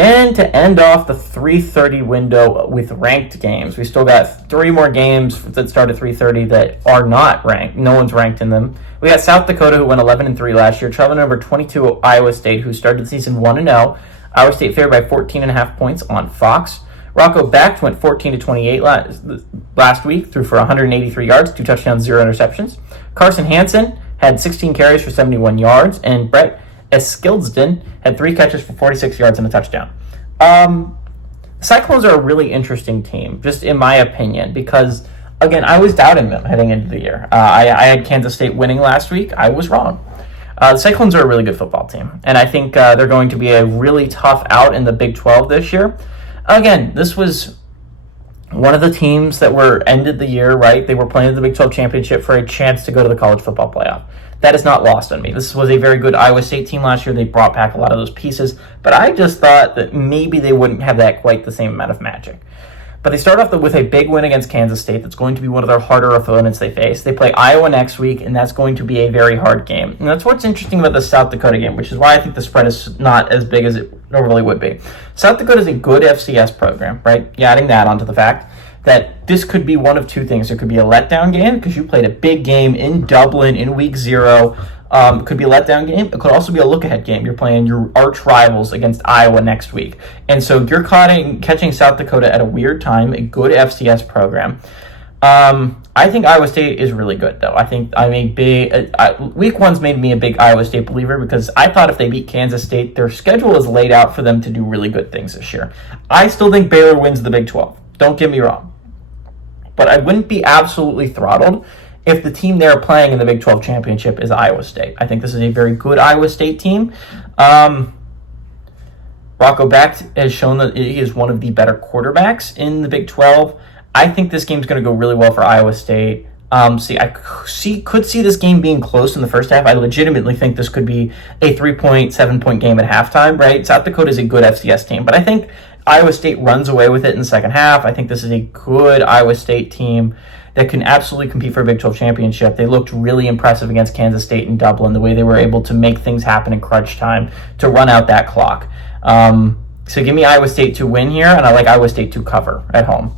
And to end off the 3:30 window with ranked games, we still got 3 more games that start at 3:30 that are not ranked. No one's ranked in them. We got South Dakota, who went 11-3 last year, traveling number 22 Iowa State, who started the season 1-0. Iowa State favored by 14.5 points on Fox. Rocco Becht went 14-28 last week, threw for 183 yards, 2 touchdowns, 0 interceptions. Carson Hansen had 16 carries for 71 yards, and Brett Eskildsden had 3 catches for 46 yards and a touchdown. Cyclones are a really interesting team, just in my opinion, because, again, I was doubting them heading into the year. I had Kansas State winning last week. I was wrong. The Cyclones are a really good football team, and I think they're going to be a really tough out in the Big 12 this year. Again, this was one of the teams that ended the year, right? They were playing the Big 12 championship for a chance to go to the college football playoff. That is not lost on me. This was a very good Iowa State team last year. They brought back a lot of those pieces, but I just thought that maybe they wouldn't have that quite the same amount of magic. But they start off with a big win against Kansas State. That's going to be one of their harder opponents they face. They play Iowa next week, and that's going to be a very hard game. And that's what's interesting about the South Dakota game, which is why I think the spread is not as big as it normally would be. South Dakota is a good FCS program, right? Adding that onto the fact that this could be one of two things. It could be a letdown game because you played a big game in Dublin in week 0. It could be a letdown game. It could also be a look-ahead game. You're playing your arch rivals against Iowa next week. And so you're catching South Dakota at a weird time, a good FCS program. I think Iowa State is really good, though. I think week 1's made me a big Iowa State believer because I thought if they beat Kansas State, their schedule is laid out for them to do really good things this year. I still think Baylor wins the Big 12. Don't get me wrong. But I wouldn't be absolutely throttled if the team they're playing in the Big 12 championship is Iowa State. I think this is a very good Iowa State team. Rocco Becht has shown that he is one of the better quarterbacks in the Big 12. I think this game's going to go really well for Iowa State. I could see this game being close in the first half. I legitimately think this could be a 3-point, 7-point game at halftime, right? South Dakota is a good FCS team, but I think Iowa State runs away with it in the second half. I think this is a good Iowa State team that can absolutely compete for a Big 12 championship. They looked really impressive against Kansas State in Dublin, the way they were able to make things happen in crunch time to run out that clock. So give me Iowa State to win here, and I like Iowa State to cover at home.